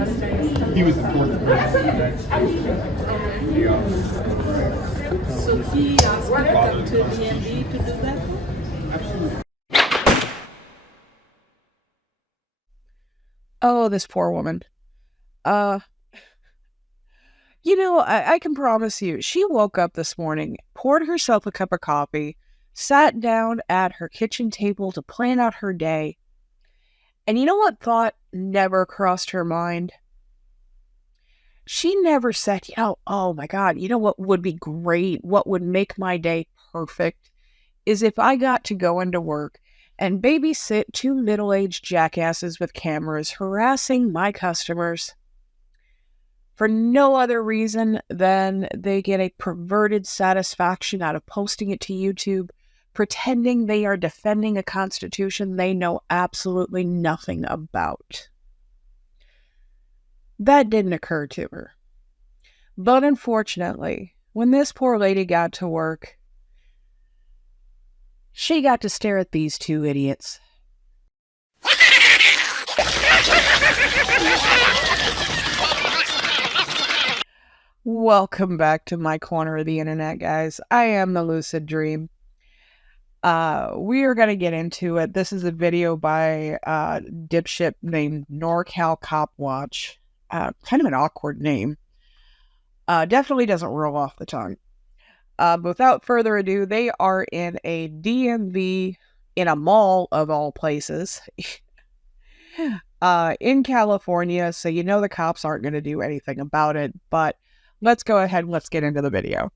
He was the fourth person. So he asked you to come to DMV to do that? Absolutely. Oh, this poor woman. I can promise you, she woke up this morning, poured herself a cup of coffee, sat down at her kitchen table to plan out her day. And you know what thought never crossed her mind? She never said, oh my God, you know what would be great? What would make my day perfect is if I got to go into work and babysit two middle-aged jackasses with cameras harassing my customers for no other reason than they get a perverted satisfaction out of posting it to YouTube, pretending they are defending a constitution they know absolutely nothing about. That didn't occur to her. But unfortunately, when this poor lady got to work, she got to stare at these two idiots. Welcome back to my corner of the internet, guys. I am the Lucid Dream. We are going to get into it. This is a video by a dipshit named Norcal Cop Watch. Kind of an awkward name. Definitely doesn't roll off the tongue. But without further ado, they are in a DMV in a mall of all places in California. So you know the cops aren't going to do anything about it. But let's go ahead and let's get into the video.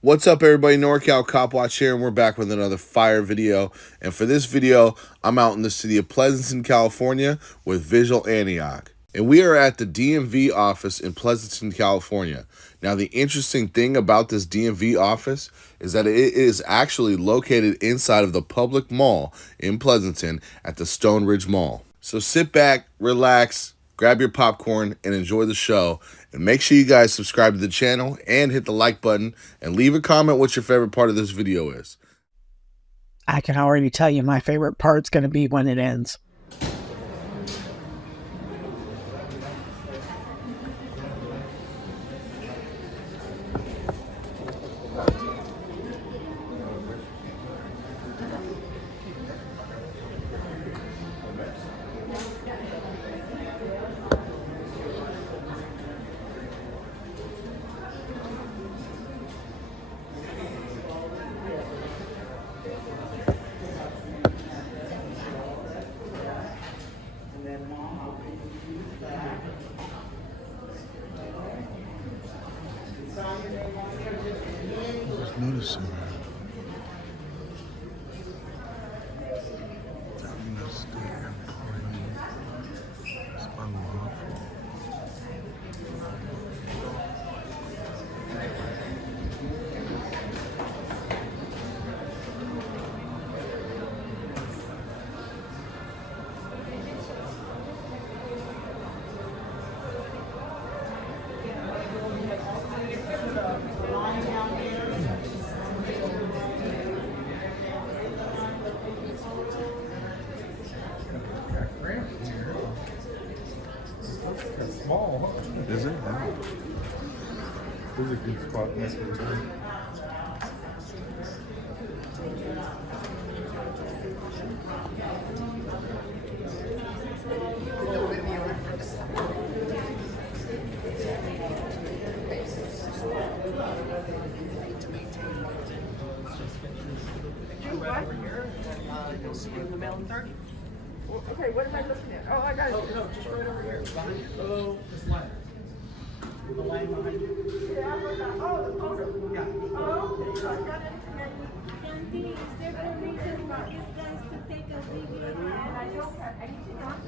What's up, everybody? Norcal Cop Watch here, and we're back with another fire video. And for this video, I'm out in the city of Pleasanton, California with Visual Antioch. And we are at the DMV office in Pleasanton, California. Now, the interesting thing about this DMV office is that it is actually located inside of the public mall in Pleasanton at the Stone Ridge Mall. So sit back, relax, grab your popcorn, and enjoy the show. And make sure you guys subscribe to the channel and hit the like button and leave a comment what your favorite part of this video is. I can already tell you my favorite part's going to be when it ends. Noticing that. I'm gonna stay and party. It's unlawful. It's small, huh? Is it? Yeah. This is a good spot next to the time. You'll see you in the mail in 30. Okay, what am I looking at? Oh, I got it. Oh, no, just right over here. Behind you. Oh, this line. The line behind you. Yeah, oh, the photo. Yeah. Oh, okay. I got it. Candy, is there a reason for these guys to take a video? And I don't have anything else.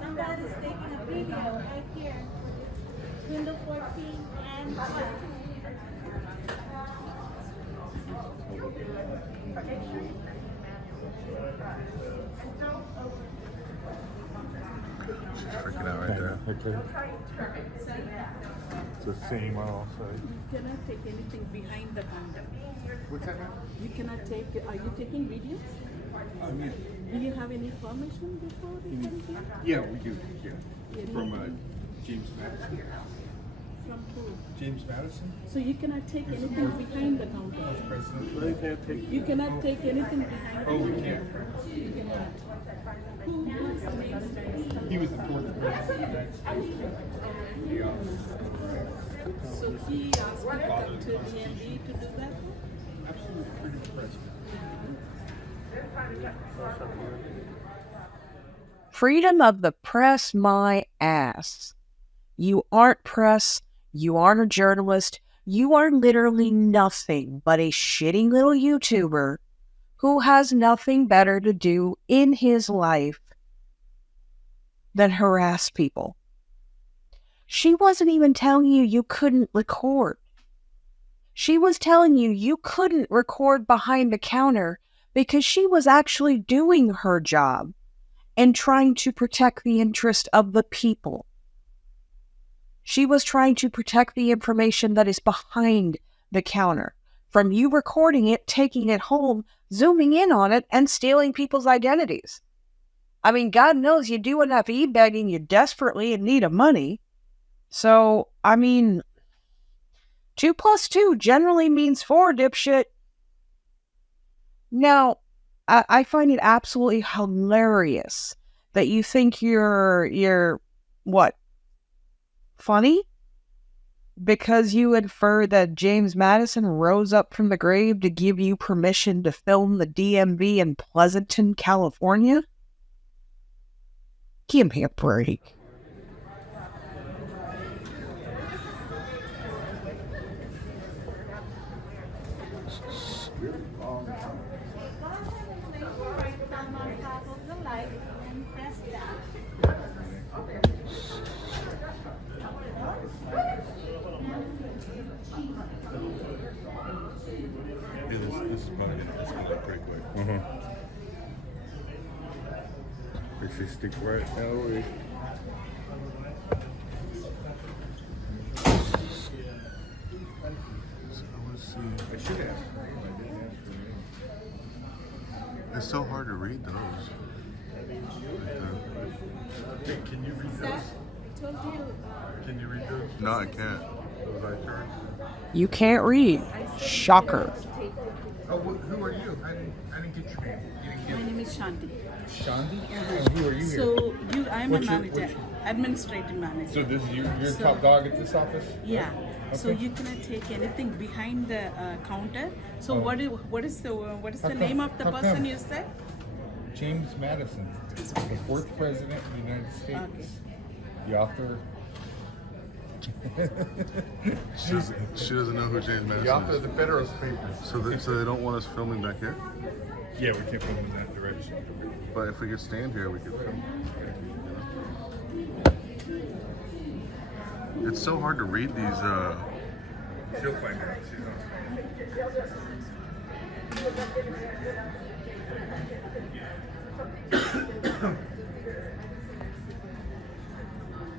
Somebody's taking a video right here. Window 14 and 12. She's freaking out right there. Okay. It's the same on all sides. You cannot take anything behind the counter. What's that now? You cannot take, are you taking videos? Yeah. Do you have any information before you come here? Yeah, we do. Yeah. From James Madison. From who? James Madison? So you cannot take anything behind the counter. President. You cannot take anything behind the Oh, counter. we can't. You cannot. Who's the name? He was the fourth president of the United States. So he asked you to come to DMV to do that? Absolutely freedom of press. Freedom of the press, my ass. You aren't press. You aren't a journalist. You are literally nothing but a shitty little YouTuber who has nothing better to do in his life than harass people. She wasn't even telling you you couldn't record. She was telling you you couldn't record behind the counter because she was actually doing her job and trying to protect the interest of the people. She was trying to protect the information that is behind the counter from you recording it, taking it home, zooming in on it, and stealing people's identities. I mean, God knows you do enough e-begging, you desperately in need of money. So, I mean, 2 + 2 generally means 4, dipshit. Now, I find it absolutely hilarious that you think you're what? Funny? Because you infer that James Madison rose up from the grave to give you permission to film the DMV in Pleasanton, California? Give me a break. Thumb on top of the light and press down. Yeah, this is about it. This is pretty quick. They say stick right now. So let's see. I should ask for him. I didn't ask for him. It's so hard to read those. Hey, can you read those? I told you. Can you read those? No, I can't. Those eye charts? You can't read. Shocker. Oh, who are you? I didn't get your name. You didn't My give name is Shanti. Shandi? And who are you here? So I'm a What's your- manager, administrative manager. So this is you're the top dog at this office? Yeah. So Okay. you cannot take anything behind the counter. So Oh. what is the How name come? of the How person come? you said? James Madison, the fourth president of the United States. Okay. The author. She doesn't know who James The Madison author of is. the Federalist Papers. So they don't want us filming back here? Yeah, we can't put them in that direction. But if we could stand here, we could film. It's so hard to read these. She'll find out. She's on.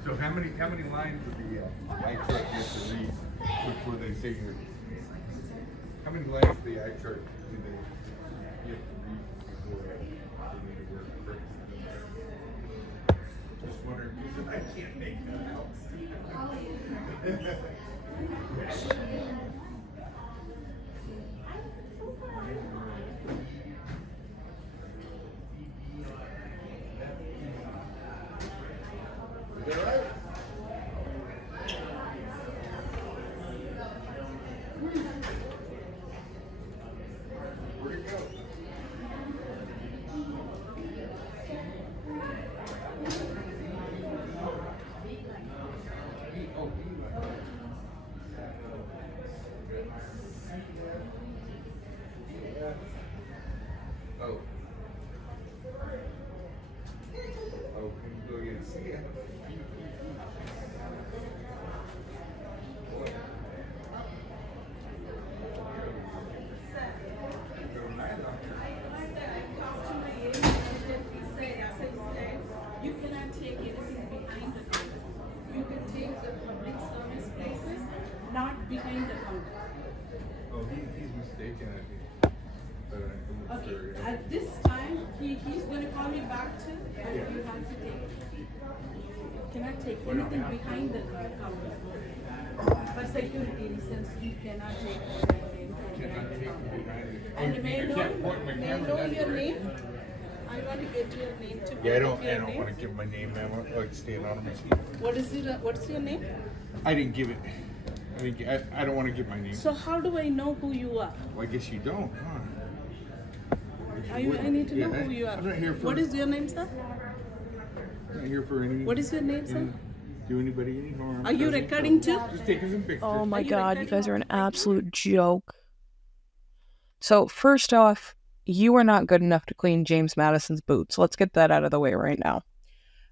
So how many lines of the eye chart do you have to read before they say here? How many lines of the eye chart do you have to read before they need to work correctly? Just wondering, because I can't make that out. Is that right? Where'd it go? Oh. Oh, can you go again? See it? You cannot take anything behind the counter. You can take the public service places, not behind the counter. Oh, he's mistaken, I think. But I'm Okay, sorry. at this time, cannot take anything behind the counter. For security reasons, you cannot take anything behind the counter. And may I know your name? I want to get your name to Yeah, I both of your don't want to names. give my name, ma'am. I like to stay anonymous. What's your name? I didn't give it. I don't want to give my name. So how do I know who you are? Well, I guess you don't, huh? I need to know who you are. I'm not here for. What is your name, sir? I'm not here for any. What is your name, sir? Do anybody any harm? Are you recording too? Just taking some pictures. Oh my you god, you recording guys are an all? absolute joke. So, first off, you are not good enough to clean James Madison's boots. Let's get that out of the way right now.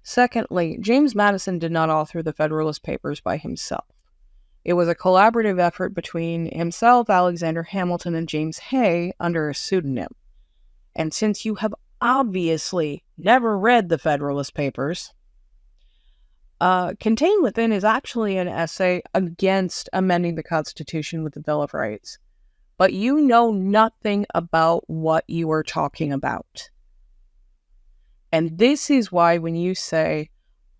Secondly, James Madison did not author the Federalist Papers by himself. It was a collaborative effort between himself, Alexander Hamilton, and James Hay under a pseudonym. And since you have obviously never read the Federalist Papers, contained within is actually an essay against amending the Constitution with the Bill of Rights. But you know nothing about what you are talking about. And this is why when you say,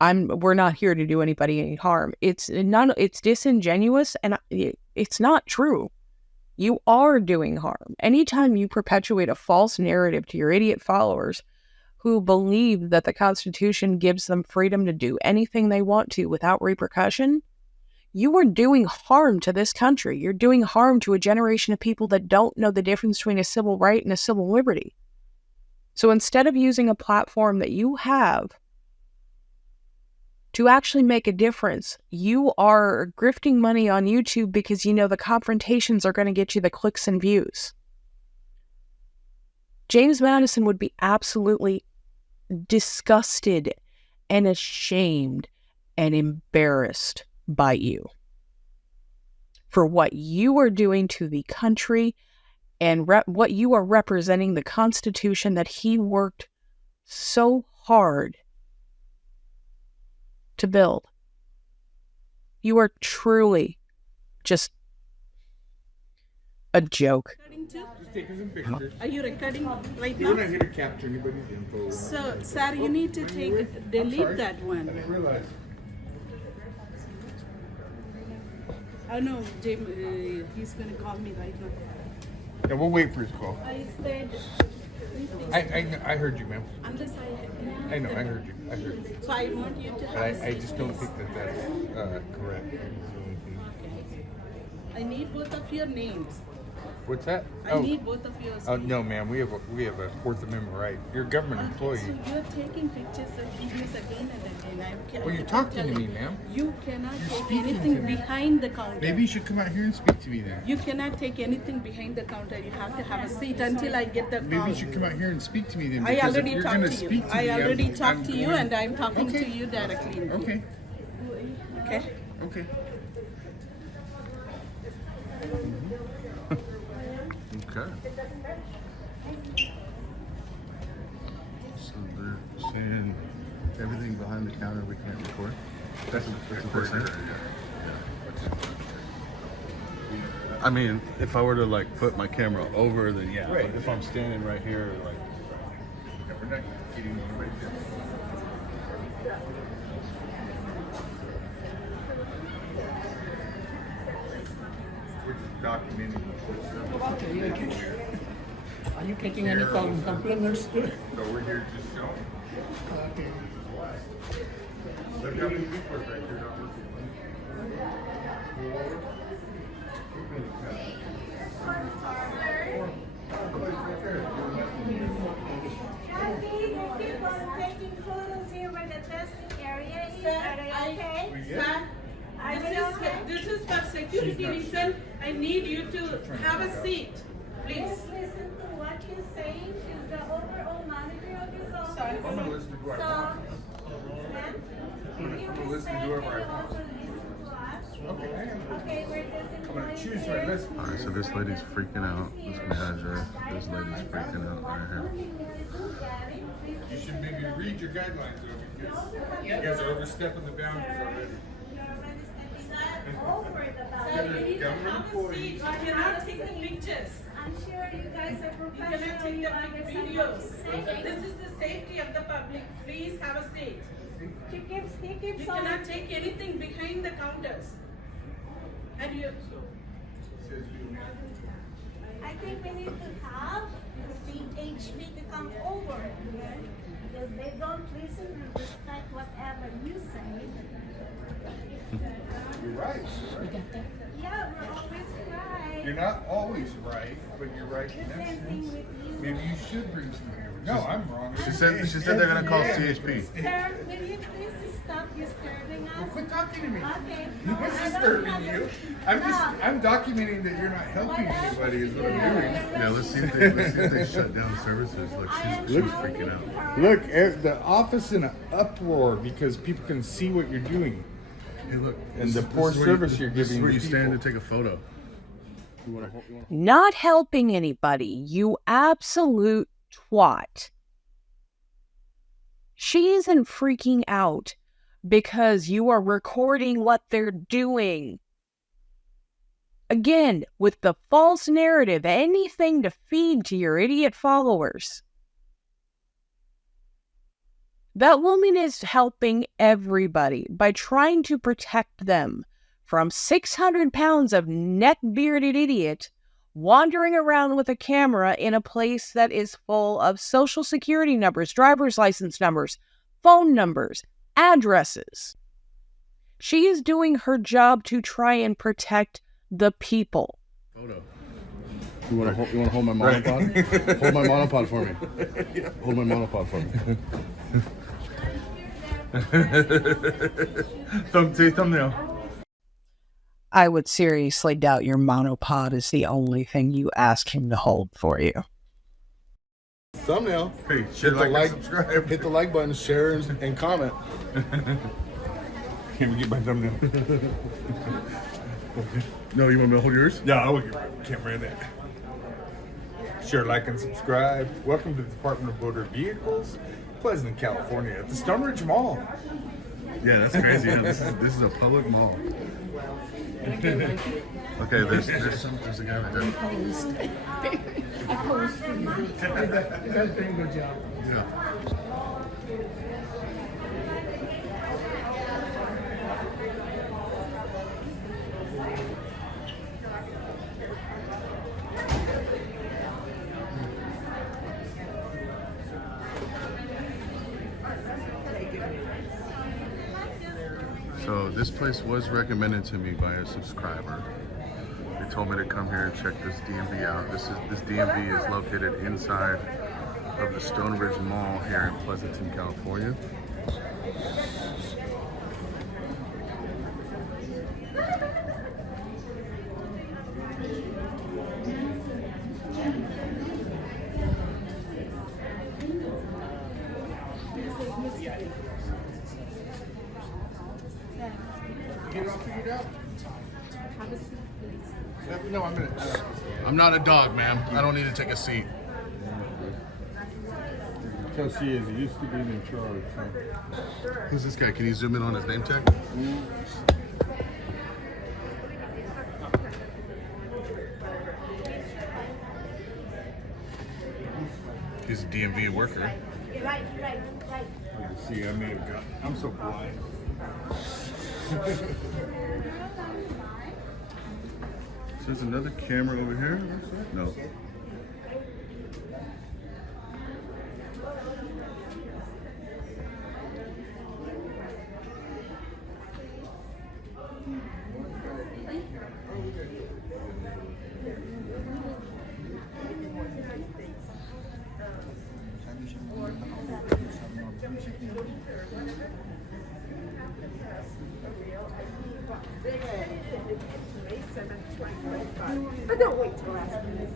we're not here to do anybody any harm, it's disingenuous and it's not true. You are doing harm. Anytime you perpetuate a false narrative to your idiot followers who believe that the Constitution gives them freedom to do anything they want to without repercussion, you are doing harm to this country. You're doing harm to a generation of people that don't know the difference between a civil right and a civil liberty. So instead of using a platform that you have to actually make a difference, you are grifting money on YouTube because you know the confrontations are going to get you the clicks and views. James Madison would be absolutely disgusted and ashamed and embarrassed by you for what you are doing to the country and what you are representing, the Constitution that he worked so hard to build. You are truly just a joke. Recording too? Just taking some pictures. Are you recording right We're now? not here to capture anybody's info. So, sir, you need to delete that I one. didn't realize. Oh no, James, he's gonna call me right now. Yeah, we'll wait for his call. I said, I heard you, ma'am. unless I know, I heard you. I heard you. So I want you to But have a I seat, just don't please. think that that's correct. I need both of your names. What's that? I need both of yours. No, ma'am. We have a Fourth Amendment right. You're a government employee. So you're taking pictures and videos again and again. Well, you're talking to me, ma'am. You cannot You're take speaking anything to me. behind the counter. Maybe you should come out here and speak to me then. You cannot take anything behind the counter. You have to have a seat until I get the Maybe call. you should come out here and speak to me then. I because if already you're talked gonna to you. speak to I me, already I'm talked to you going- and I'm talking Okay. to you directly. Okay. Okay? Okay. Okay. So they're saying everything behind the counter we can't record. That's what they're saying. I mean, if I were to like put my camera over, then yeah. Right. But if I'm standing right here, like, Yeah, we're not getting anybody. We're just documenting. Are you taking any compliments too? So we're here just showing. Okay. Look how many people are right there not working. Kathy, there's people taking photos here where the testing area is. Are they okay? Sir, Are they okay? this is for security reason. I need you to have a seat, please. Just listen to what she's saying. She's the overall manager of this office. Sorry. I'm gonna listen to who I So, want. ma'am, if you I'm gonna listen to respect, whoever can I you want. also listen to us? Okay, I am. Okay, we're just I'm gonna employees choose here. my list. all right. So this lady's freaking out. This manager, this lady's freaking out right here. You should maybe read your guidelines though, because you guys are overstepping the boundaries already. Sir, you need to have a seat. You cannot take the pictures. I'm sure you guys are You cannot professional. take You the understand videos. what you're saying. This is the safety of the public. Please have a seat. he keeps You on. cannot take anything behind the counters. And you, I think we need to have the HB to come over here because they don't listen and respect whatever you say. You're right. Yeah, we're always right. You're not always right, but you're right in The that same thing sense. with you. Maybe you should bring some here. No, I'm wrong. She said they're gonna call CHP. Sir, will you please stop disturbing us? Quit talking to me. Okay. What's I don't disturbing have you? it. I'm documenting that you're not helping anybody is what I'm doing. Yeah, let's see if they shut down services. Like she's freaking out. Look, the office in an uproar because people can see what you're doing. Hey, look. And the this poor is where service you're this is giving where the you stand to people. take a photo. Not helping anybody, you absolute twat. She isn't freaking out because you are recording what they're doing. Again, with the false narrative, anything to feed to your idiot followers. That woman is helping everybody by trying to protect them from 600 pounds of neck-bearded idiot wandering around with a camera in a place that is full of social security numbers, driver's license numbers, phone numbers, addresses. She is doing her job to try and protect the people. Photo. You want to hold my monopod? Hold my monopod for me. Hold my monopod for me. Thumbnail. I would seriously doubt your monopod is the only thing you ask him to hold for you. Thumbnail. Hey, share, Hit the like, and subscribe. Hit the like button, share, and comment. Can we get my thumbnail? No, you want me to hold yours? Yeah, I will get my camera in it. Share, like, and subscribe. Welcome to the Department of Motor Vehicles, Pleasant, California, at the Stone Ridge Mall. Yeah, that's crazy. Yeah, this is a public mall. Okay, there's a guy right there. You guys doing a good job. Yeah. So this place was recommended to me by a subscriber. They told me to come here and check this DMV out. This DMV is located inside of the Stone Ridge Mall here in Pleasanton, California. Get it all figured out? No, I'm gonna. I'm not a dog, ma'am. I don't need to take a seat. So she is used to being in charge. So. Who's this guy? Can you zoom in on his name tag? He's a DMV worker. Right. See, I may have got. I'm so blind. So there's another camera over here? No. but don't wait till last minute.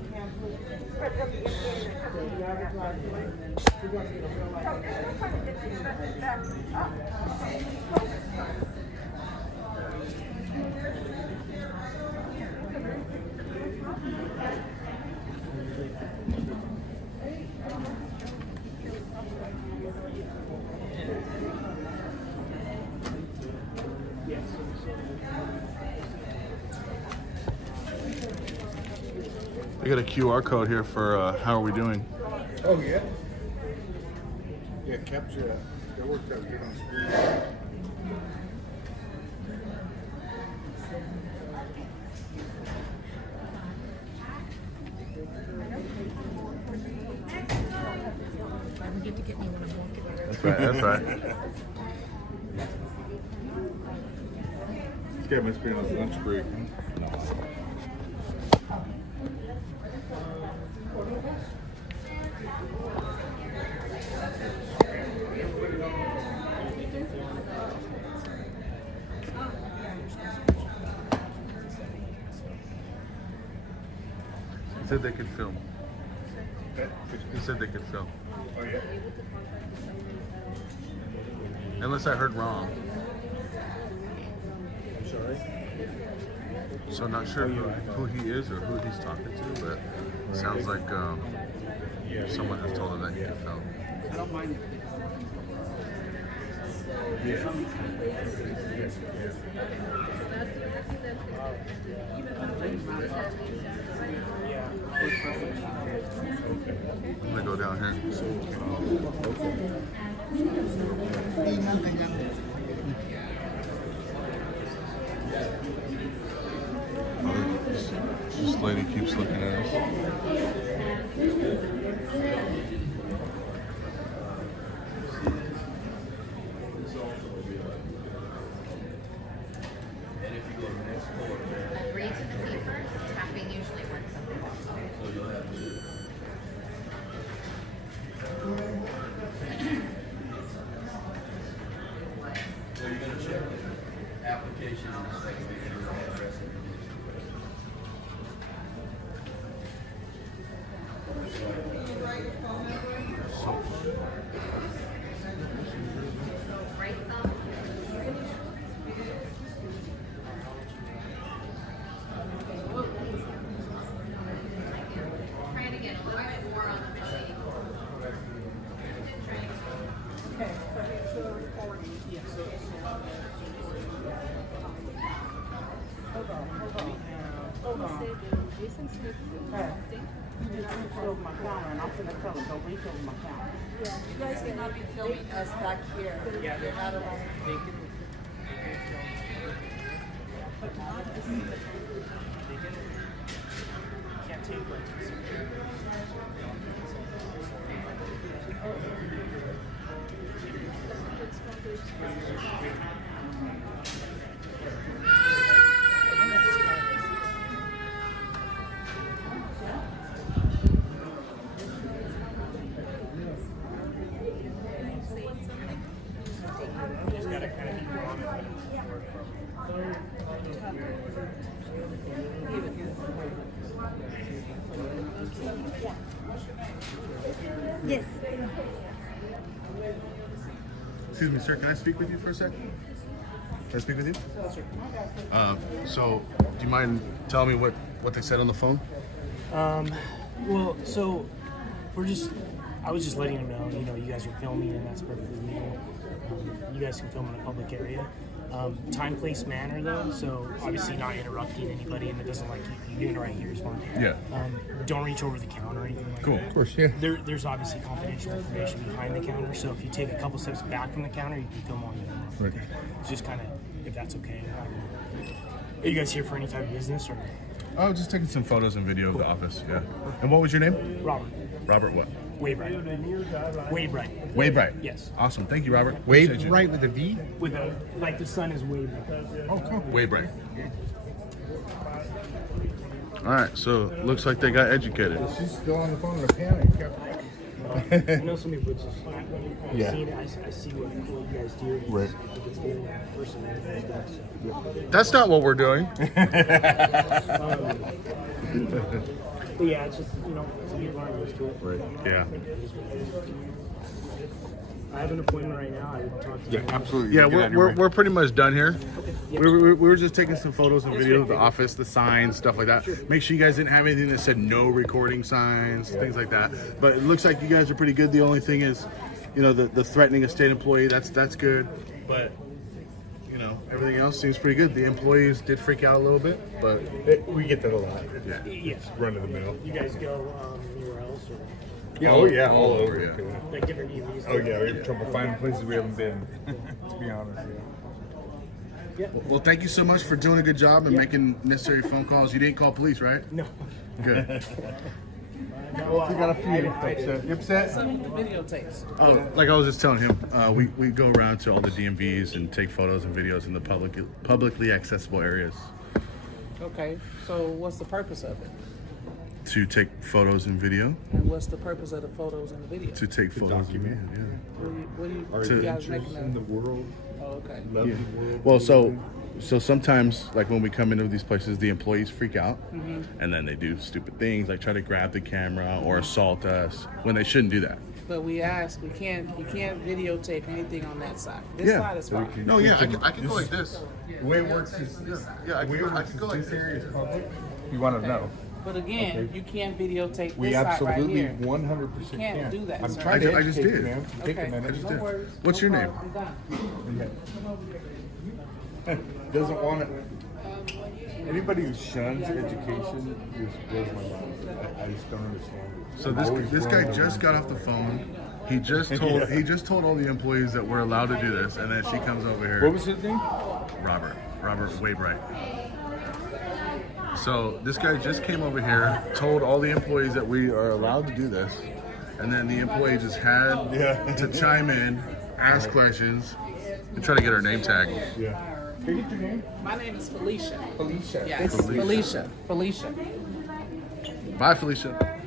They got a QR code here for how are we doing? Oh yeah. Yeah, capture that. That worked out good on screen. That's right. That's right. This guy must be on his lunch break. He said they could film. He said they could film. Oh yeah. Unless I heard wrong. I'm sorry. So not sure who he is or who he's talking to, but it sounds like someone has told him that he could film. I don't mind. Yeah. I'm gonna go down here. This lady keeps looking at us. Agree to the fee first. Tapping usually works. So you're gonna check the application and make sure your address and Right thumb. Try it again. A little bit more on the machine. You guys cannot be filming us back here. Yeah, You're not allowed. they can but not this is they can't take like just gotta kind of keep on it. Yes. Excuse me, sir. Can I speak with you for a second? Can I speak with you? So, do you mind telling me what they said on the phone? Well, so I was just letting them know, you guys are filming and that's perfectly legal. You guys can film in a public area. Time, place, manner though, so obviously not interrupting anybody and it doesn't like you doing it right here is fine. Yeah. Don't reach over the counter or anything like Cool. that. Of course, yeah. There's obviously confidential information behind the counter, so if you take a couple steps back from the counter, you can film on your own. Right. It's just kind of, if that's okay. Are you guys here for any type of business or? Oh, just taking some photos and video of the office. Yeah. And what was your name? Robert. Robert what? Waybright. Waybright. Waybright. Yes. Awesome. Thank you, Robert. Appreciate you. Right with a V? With a, like the sun is Waybright. Oh, cool. Waybright. All right. So looks like they got educated. She's still on the phone with a panic. I know some people just Yeah. see it, I see what you guys do. And Right. I think it's good person and stuff. So. That's not what we're doing. But yeah, it's just some people aren't used to it. Right. Yeah. I have an appointment right now. I would talk to you. Absolutely. Yeah, Get out of your way. we're pretty much done here. Yeah. We were just taking some photos and video of the office, the signs, stuff like that. Make sure you guys didn't have anything that said no recording signs, things like that. But it looks like you guys are pretty good. The only thing is, the threatening a state employee, that's good. But everything else seems pretty good. The employees did freak out a little bit, but We get that a lot. yeah. Yes. Run of the mill. You guys go anywhere else? Or? Yeah, oh yeah, all over. Yeah. Like different DMVs. Oh yeah, we have trouble finding places we haven't been. To be honest, yeah. Well, thank you so much for doing a good job and making necessary phone calls. You didn't call police, right? No. Good. Well, we got a few upset. You upset? Videotapes. Oh, like I was just telling him, we go around to all the DMVs and take photos and videos in the publicly accessible areas Okay, so what's the purpose of it? to take photos and video. And what's the purpose of the photos and the video? To take photos and video. What do you Our To- you guys adventures making in the that? world, Oh, okay. love Yeah. the world. Well, so sometimes, like when we come into these places, the employees freak out, and then they do stupid things like try to grab the camera or assault us when they shouldn't do that. But we asked, you can't videotape anything on that side. This Yeah. side is fine. No, yeah, I can go like this. The way it works is, Yeah, I can go like this this. area is public. You want to know? But again, Okay. you can't videotape We this side right absolutely here. 100% You can't do that, I'm sir. trying to I just educate did. you, man. Take Okay, a minute. just no did. worries. What's no your name? problem. I'm done. Doesn't want it. Anybody who shuns education just blows my mind. I just don't understand it. So I'm always this guy wrong just got off the phone. He just told all the employees that we're allowed to do this, and then she comes over here. What was his name? Robert Wainwright. So this guy just came over here, told all the employees that we are allowed to do this, and then the employee just had to chime in, ask questions, and try to get our name tag. Yeah. Can I get your name? My name is Felicia. Felicia. Yes, Felicia. Felicia. Bye, Felicia.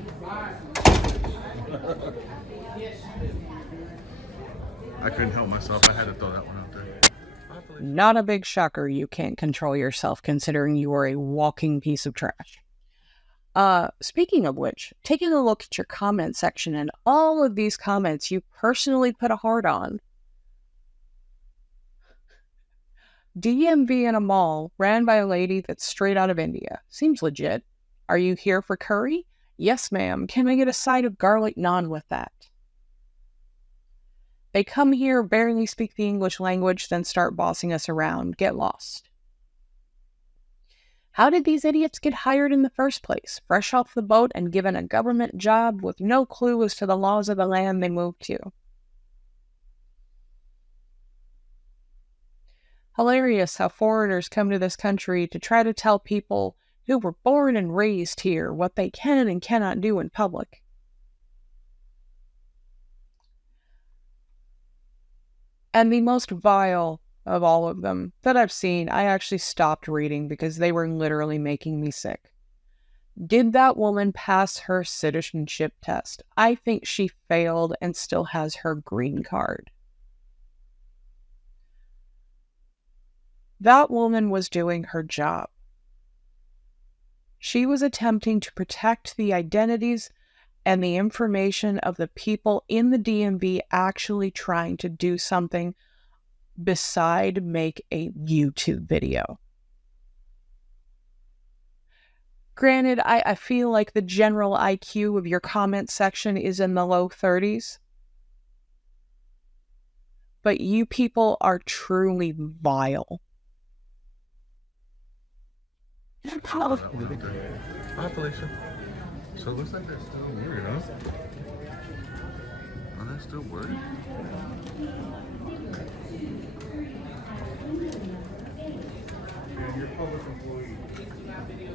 I couldn't help myself. I had to throw that one out there. Not a big shocker you can't control yourself considering you are a walking piece of trash. Speaking of which, taking a look at your comment section and all of these comments you personally put a heart on. DMV in a mall ran by a lady that's straight out of India. Seems legit. Are you here for curry? Yes, ma'am. Can I get a side of garlic naan with that? They come here, barely speak the English language, then start bossing us around. Get lost. How did these idiots get hired in the first place? Fresh off the boat and given a government job with no clue as to the laws of the land they moved to. Hilarious how foreigners come to this country to try to tell people who were born and raised here what they can and cannot do in public. And the most vile of all of them that I've seen, I actually stopped reading because they were literally making me sick. Did that woman pass her citizenship test? I think she failed and still has her green card. That woman was doing her job. She was attempting to protect the identities and the information of the people in the DMV actually trying to do something beside make a YouTube video. Granted, I feel like the general IQ of your comment section is in the low 30s. But you people are truly vile. Bye, Felicia. So it looks like they're still weird, huh? Are they still weird? And you're a public employee.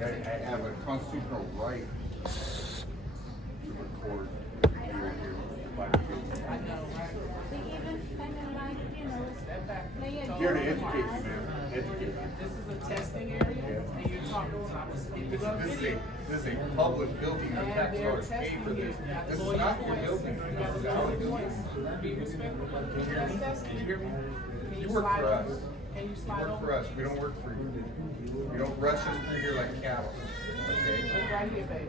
I have a constitutional right to record right here. They even kind of like, play a Here to game. educate you, man. Educate you. This is a testing area, and you're talking about This is a public building. Your tax dollars pay for this. This is not your building. This is our building. Be respectful for the people that's testing. You hear me? Can You work slide for us. over? Can you You slide work over? for us. We don't work for you. You don't rush us through here like cattle. Okay? Look right here, baby.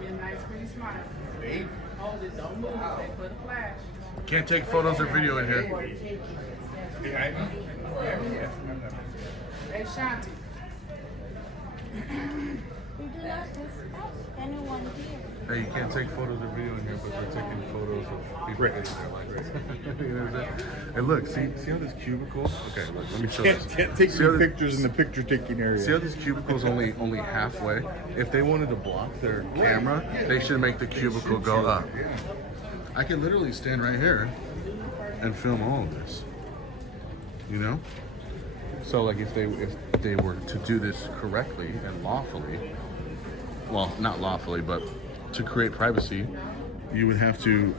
Be a nice, pretty smile. Babe. Hold it, don't move. Stay for the flash. Can't take photos or video in here. Behind me? Behind me? Yes. Hey, Shanti. We do not respect anyone here. Hey, you can't take photos or video in here, but they're taking photos of people getting their license. You know what I'm saying? And look, see how this cubicle? Okay, look, let me show this. Can't take See how any this- pictures in the picture taking area. See how this cubicle's only halfway? If they wanted to block their camera, they should make the cubicle go up. I could literally stand right here and film all of this. You know? So like if they were to do this correctly and lawfully, well, not lawfully, but to create privacy, you would have to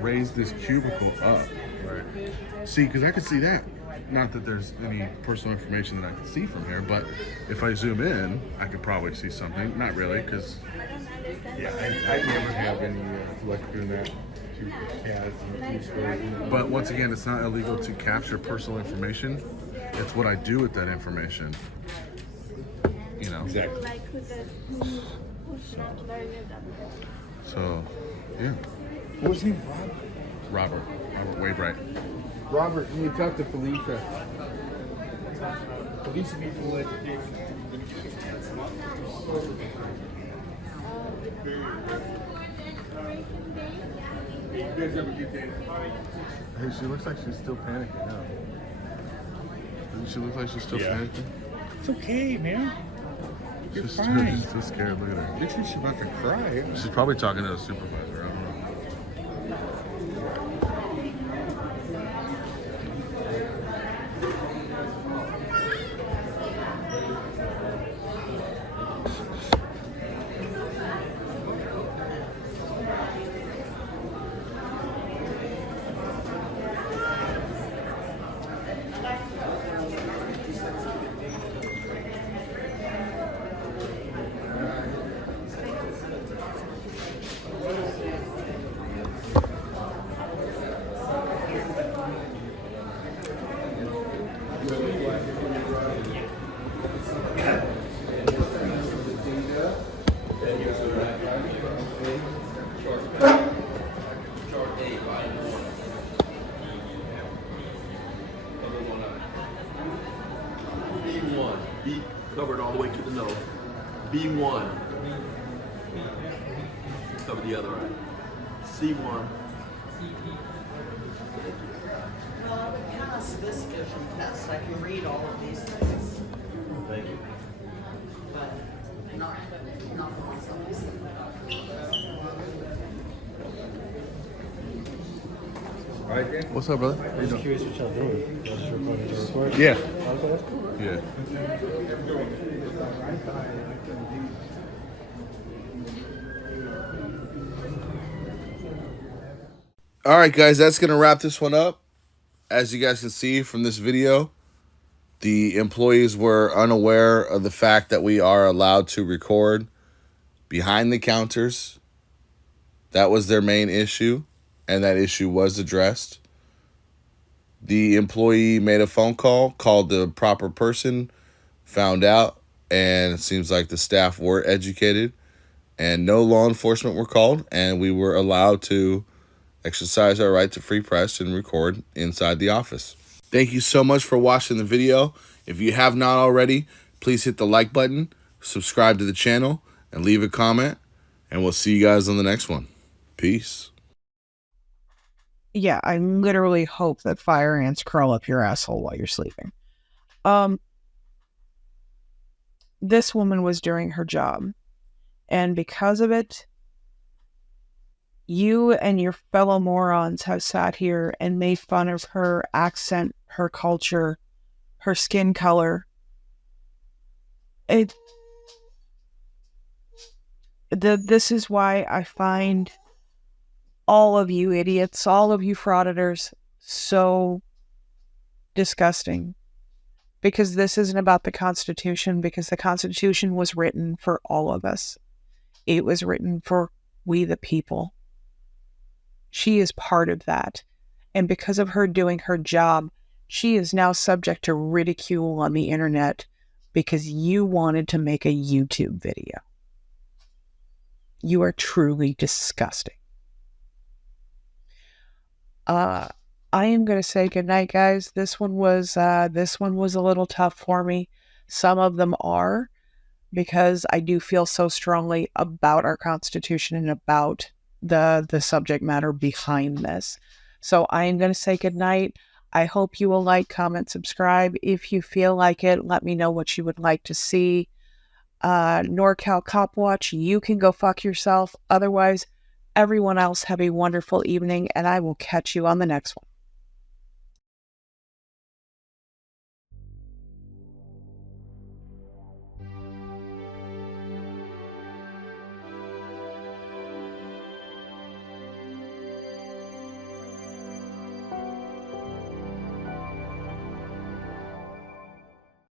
raise this cubicle up. Right. See, because I could see that. Not that there's any personal information that I can see from here, but if I zoom in, I could probably see something. Not really, because Yeah, I never have any luck doing that to cats and food stores. but once again, it's not illegal to capture personal information. It's what I do with that information. You know. Exactly. Like who's not learning them. So, yeah. What was his name? Robert Waybright. Robert, can you talk to Felicia? Felicia needs full education. You guys have a good day. Hey, she looks like she's still panicking now. Doesn't she look like she's still Yeah. panicking? It's okay, man. You're She's fine. so scared. Look at her. Looks like she's about to cry. She's probably talking to a supervisor. I don't know. B1, B covered all the way to the nose. B1, cover the other eye. C1, Well, I would pass this vision test. I can read all of these things. thank you. But not the ones on this. All right, Dan? What's up, brother? I'm just curious what y'all doing. Y'all just recording the report? Yeah. Okay, that's cool. Yeah. All right, guys, that's going to wrap this one up. As you guys can see from this video, the employees were unaware of the fact that we are allowed to record behind the counters. That was their main issue, and that issue was addressed. The employee made a phone call, called the proper person, found out, and it seems like the staff were educated, and no law enforcement were called, and we were allowed to exercise our right to free press and record inside the office. Thank you so much for watching the video. If you have not already, please hit the like button, subscribe to the channel, and leave a comment, and we'll see you guys on the next one. Peace. Yeah, I literally hope that fire ants crawl up your asshole while you're sleeping. This woman was doing her job, and because of it, you and your fellow morons have sat here and made fun of her accent, her culture, her skin color. This is why I find all of you idiots, all of you frauditors, so disgusting. Because this isn't about the Constitution, because the Constitution was written for all of us. It was written for we the people. She is part of that. And because of her doing her job, she is now subject to ridicule on the internet because you wanted to make a YouTube video. You are truly disgusting. I am going to say goodnight, guys. This one was a little tough for me. Some of them are, because I do feel so strongly about our Constitution and about the subject matter behind this. So I am going to say goodnight. I hope you will like, comment, subscribe. If you feel like it, let me know what you would like to see. NorCal Cop Watch, you can go fuck yourself. Otherwise, everyone else have a wonderful evening, and I will catch you on the next one.